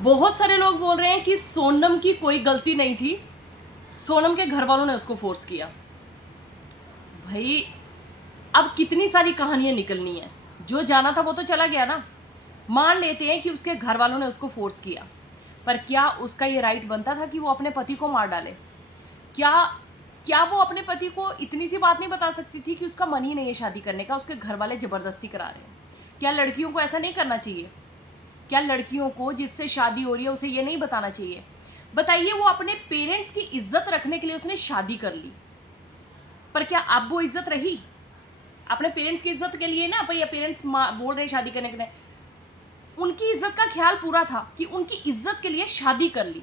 बहुत सारे लोग बोल रहे हैं कि सोनम की कोई गलती नहीं थी, सोनम के घर वालों ने उसको फोर्स किया। भाई अब कितनी सारी कहानियां निकलनी है। जो जाना था वो तो चला गया ना। मान लेते हैं कि उसके घर वालों ने उसको फोर्स किया, पर क्या उसका ये राइट बनता था कि वो अपने पति को मार डाले? क्या क्या वो अपने पति को इतनी सी बात नहीं बता सकती थी कि उसका मन ही नहीं है शादी करने का, उसके घर वाले जबरदस्ती करा रहे हैं? क्या लड़कियों को ऐसा नहीं करना चाहिए? क्या लड़कियों को जिससे शादी हो रही है उसे ये नहीं बताना चाहिए? बताइए, वो अपने पेरेंट्स की इज्जत रखने के लिए उसने शादी कर ली, पर क्या अब वो इज्जत रही? अपने पेरेंट्स की इज्जत के लिए ना, भैया पेरेंट्स बोल रहे शादी करने के लिए, उनकी इज्जत का ख्याल पूरा था कि उनकी इज्जत के लिए शादी कर ली।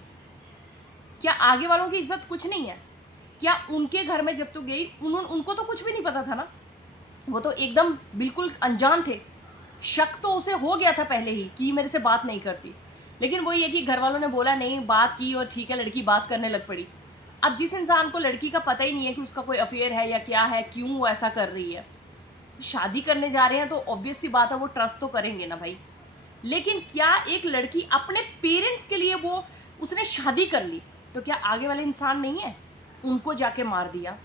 क्या आगे वालों की इज्जत कुछ नहीं है? क्या उनके घर में जब तू गई उनको तो कुछ भी नहीं पता था ना? वो तो एकदम बिल्कुल अनजान थे। शक तो उसे हो गया था पहले ही कि मेरे से बात नहीं करती, लेकिन वही है कि घर वालों ने बोला नहीं, बात की और ठीक है, लड़की बात करने लग पड़ी। अब जिस इंसान को लड़की का पता ही नहीं है कि उसका कोई अफेयर है या क्या है, क्यों वो ऐसा कर रही है, शादी करने जा रहे हैं तो ऑब्वियस सी बात है वो ट्रस्ट तो करेंगे ना भाई। लेकिन क्या एक लड़की अपने पेरेंट्स के लिए वो उसने शादी कर ली, तो क्या आगे वाले इंसान नहीं है? उनको जाके मार दिया।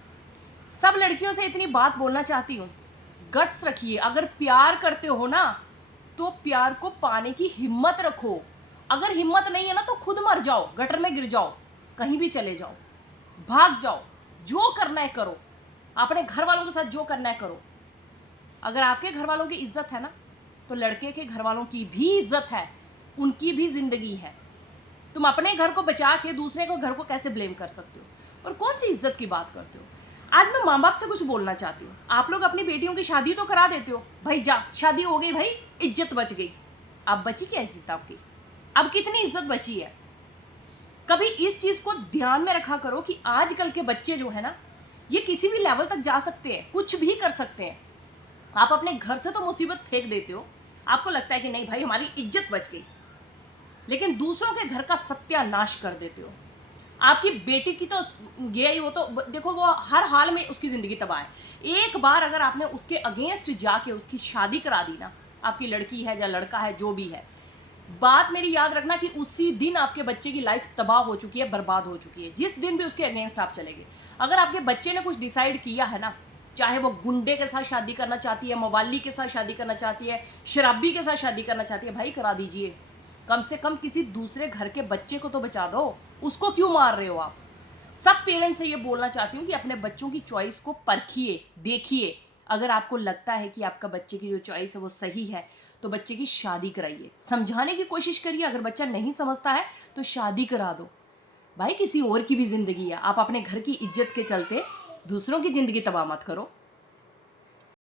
सब लड़कियों से इतनी बात बोलना चाहती हूँ, गट्स रखिए। अगर प्यार करते हो ना तो प्यार को पाने की हिम्मत रखो। अगर हिम्मत नहीं है ना तो खुद मर जाओ, गटर में गिर जाओ, कहीं भी चले जाओ, भाग जाओ, जो करना है करो, अपने घर वालों के साथ जो करना है करो। अगर आपके घर वालों की इज्जत है ना, तो लड़के के घर वालों की भी इज्जत है, उनकी भी जिंदगी है। तुम अपने घर को बचा के दूसरे को घर को कैसे ब्लेम कर सकते हो? और कौन सी इज्जत की बात करते हो? आज मैं माँ बाप से कुछ बोलना चाहती हूँ। आप लोग अपनी बेटियों की शादी तो करा देते हो, भाई जा शादी हो गई, भाई इज्जत बच गई। अब बची क्या इज्जत आपकी? अब कितनी इज्जत बची है? कभी इस चीज को ध्यान में रखा करो कि आजकल के बच्चे जो है ना, ये किसी भी लेवल तक जा सकते हैं, कुछ भी कर सकते हैं। आप अपने घर से तो मुसीबत फेंक देते हो, आपको लगता है कि नहीं भाई हमारी इज्जत बच गई, लेकिन दूसरों के घर का सत्यानाश कर देते हो। आपकी बेटी की तो गई, वो तो देखो वो हर हाल में उसकी ज़िंदगी तबाह है। एक बार अगर आपने उसके अगेंस्ट जाके उसकी शादी करा दी ना, आपकी लड़की है या लड़का है जो भी है, बात मेरी याद रखना कि उसी दिन आपके बच्चे की लाइफ तबाह हो चुकी है, बर्बाद हो चुकी है, जिस दिन भी उसके अगेंस्ट आप चले गए। अगर आपके बच्चे ने कुछ डिसाइड किया है ना, चाहे वो गुंडे के साथ शादी करना चाहती है, मवाली के साथ शादी करना चाहती है, शराबी के साथ शादी करना चाहती है, भाई करा दीजिए। कम से कम किसी दूसरे घर के बच्चे को तो बचा दो, उसको क्यों मार रहे हो आप? सब पेरेंट्स से ये बोलना चाहती हूँ कि अपने बच्चों की चॉइस को परखिए, देखिए। अगर आपको लगता है कि आपका बच्चे की जो चॉइस है वो सही है, तो बच्चे की शादी कराइए, समझाने की कोशिश करिए। अगर बच्चा नहीं समझता है तो शादी करा दो। भाई किसी और की भी जिंदगी है, आप अपने घर की इज्जत के चलते दूसरों की जिंदगी तबाह मत करो।